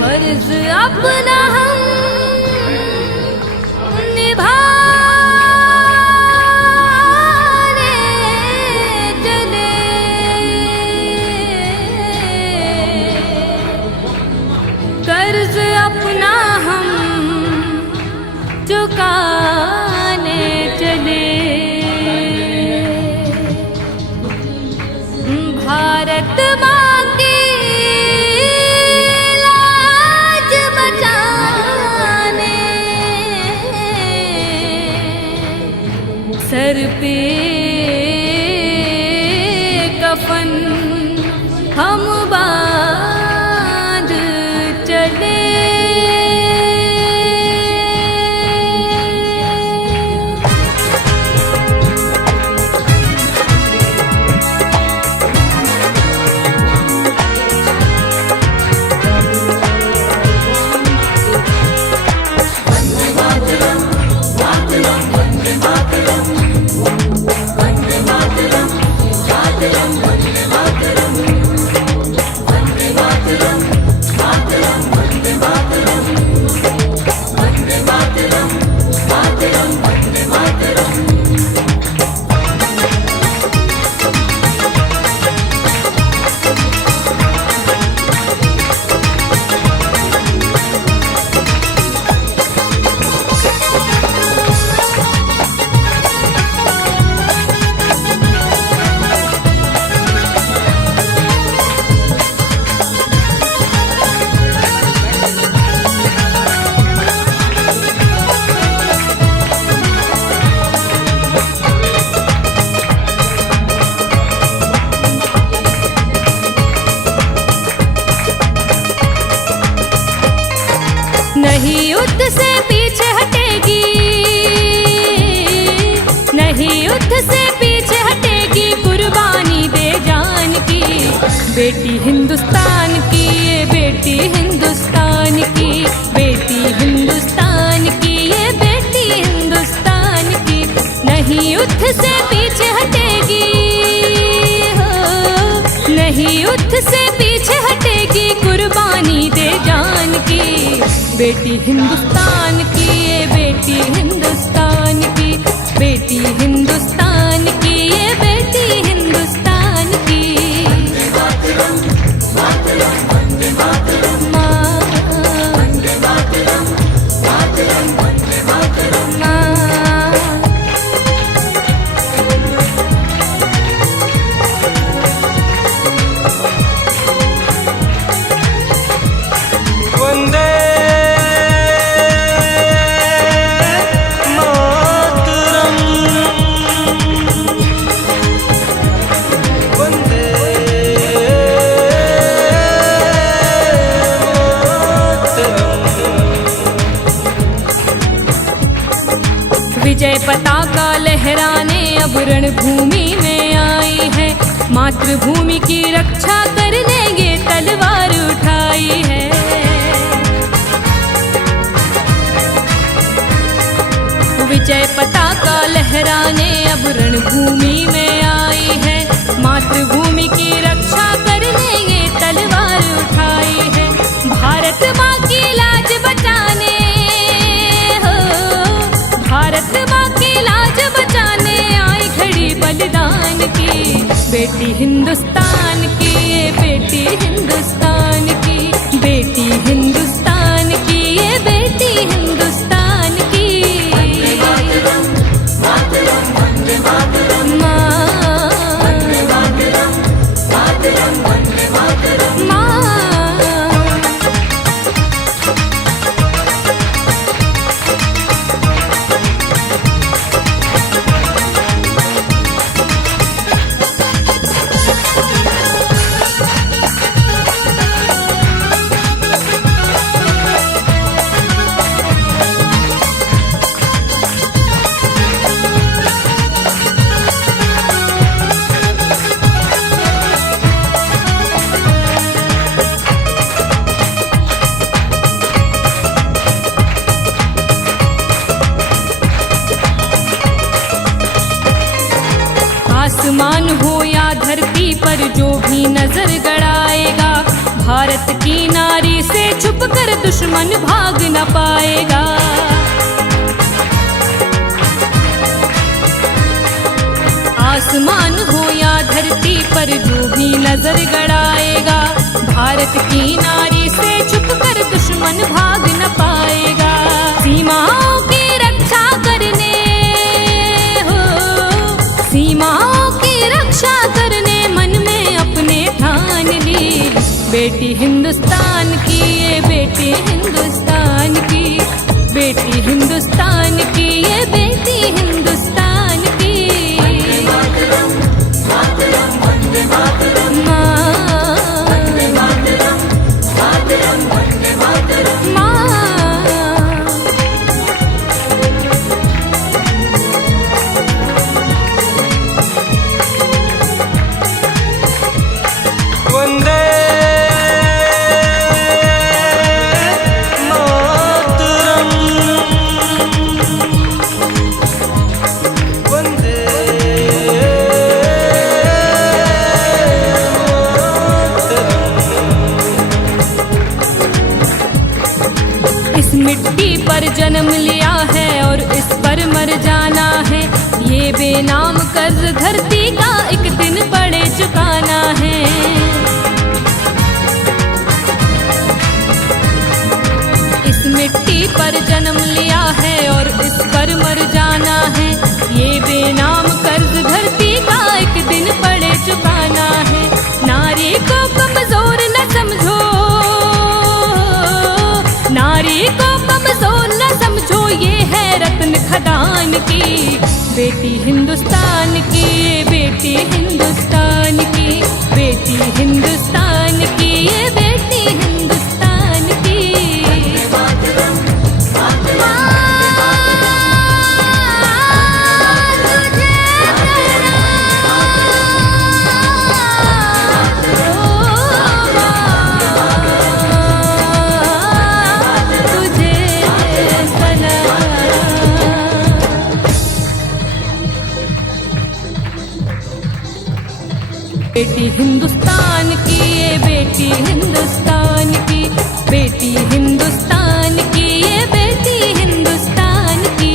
फर्ज अपना हम निभाने चले, कर्ज अपना हम चुकाने चले। भारत माँ की लाज बचाने सर पे कफन हम बांध चले। नहीं युद्ध से पीछे हटेगी, नहीं युद्ध से पीछे हटेगी, कुर्बानी दे जान की बेटी हिंदुस्तान की, ये बेटी हिंदुस्तान की, बेटी हिंदुस्तान की, ये बेटी हिंदुस्तान की। नहीं युद्ध से पीछे हटेगी हो, नहीं युद्ध से पीछे हटेगी, कुर्बानी दे जान की बेटी हिंदुस्तान की, ये बेटी हिंदुस्तान की, बेटी हिंदुस्तान की, ये बेटी हिंदुस्तान की। विजय पताका लहराने अब रणभूमि में आई है, मातृभूमि की रक्षा करने ये तलवार उठाई है। विजय पताका लहराने अब रणभूमि में आई है, मातृभूमि की रक्षा करने ये तलवार उठाई है। भारत माँ की लाज बचाने हो, भारत माँ की लाज बचाने आई खड़ी बलिदान की बेटी हिंदुस्तान की, ये बेटी हिंदुस्तान की, बेटी हिंदुस्तान की, ये बेटी हिंदुस्तान की। पर जो भी नजर गड़ाएगा, भारत की नारी से छुपकर दुश्मन भाग न पाएगा। आसमान हो या धरती पर जो भी नजर गड़ाएगा, भारत की नारी से छुपकर दुश्मन भाग न पाएगा। सीमाओं की रक्षा करने हो, सीमाओं की रक्षा करने मन में अपने ठान ली। बेटी हिंदुस्तान की, ये बेटी हिंदुस्तान की, बेटी हिंदुस्तान की, ये बेटी हिंदुस्तान की। इस मिट्टी पर जन्म लिया है और इस पर मर जाना है, ये बेनाम कर्ज धरती का एक दिन पड़े चुकाना है। इस मिट्टी पर जन्म लिया है और इस पर मर जाना है, ये बेनाम कर्ज धरती का एक दिन पड़े चुकाना है। नारी को कमजोर न समझो, नारी को कमजोर न समझो, ये है रत्न खदान की। बेटी हिंदुस्तान की, ये बेटी हिंदुस्तान की, बेटी हिंदुस्तान की, ये बेटी हिंदुस्तान की। बेटी हिंदुस्तान की, ये बेटी हिंदुस्तान की, बेटी हिंदुस्तान की, ये बेटी हिंदुस्तान की।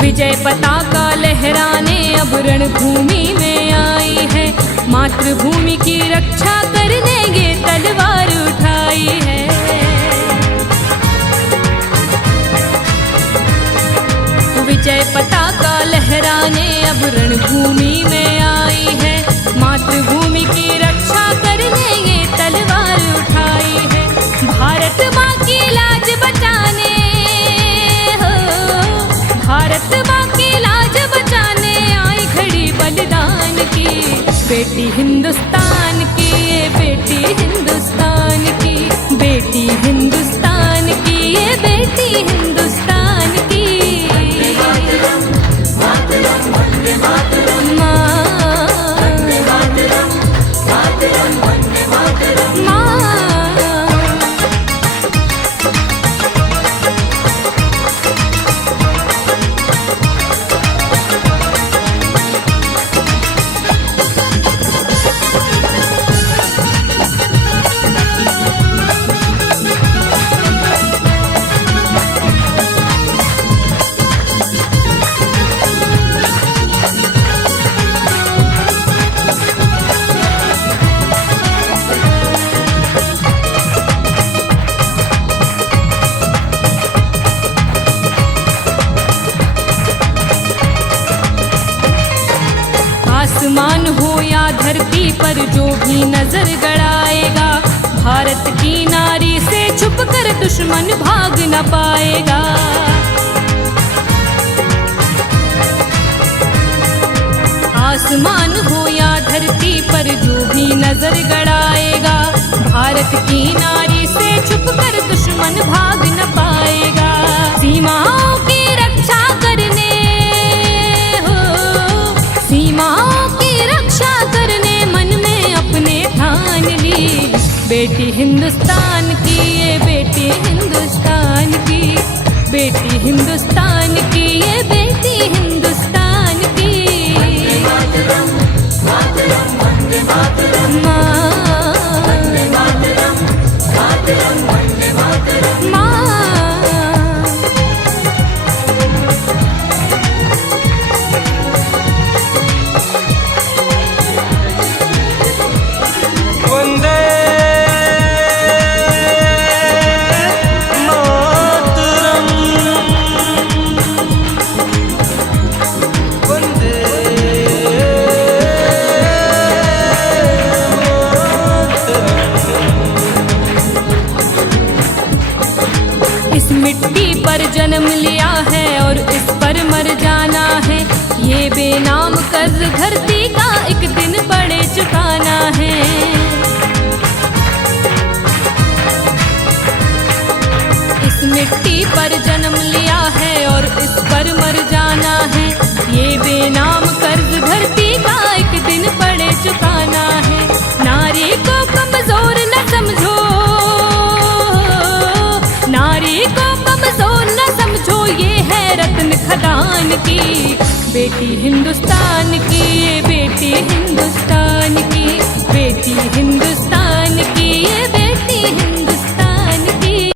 विजय पताका लहराने अब रणभूमि में आई है, मातृभूमि की रक्षा करने ये तलवार उठाई है। विजय पताका लहराने अब रणभूमि में आई है, मातृभूमि की रक्षा करने ये तलवार उठाई है। भारत माँ की लाज बचाने हो, भारत माँ की लाज बचाने आई खड़ी बलिदान की। बेटी हिंदुस्तान की, ये बेटी हिंदुस्तान की, बेटी हिंदुस्तान की, ये बेटी हिंदुस्तान की। आसमान हो या धरती पर जो भी नजर गड़ाएगा, भारत की नारी से छुपकर दुश्मन भाग न पाएगा। आसमान हो या धरती पर जो भी नजर गड़ाएगा, भारत की नारी से छुपकर दुश्मन भाग न पाएगा। सीमाओं की रक्षा करने हो, सीमाओं की रक्षा करने मन में अपने ठान ली। बेटी हिंदुस्तान की, ये बेटी हिंदुस्तान की, बेटी हिंदुस्तान की, ये बेटी हिंदुस्तान की। इस मिट्टी पर जन्म लिया है और इस पर मर जाना है, ये बेनाम कर्ज धरती का एक दिन बड़े चुकाना है। इस मिट्टी पर जन्म लिया है और इस पर मर जाना है, ये बेनाम कर्ज धरती का एक दिन बड़े चुकाना है। नारी को कमजोर न समझो, नारी को कमजोर न समझो, ये है रत्न खदान की। बेटी हिंदुस्तान की, ये बेटी हिंदुस्तान की, बेटी हिंदुस्तान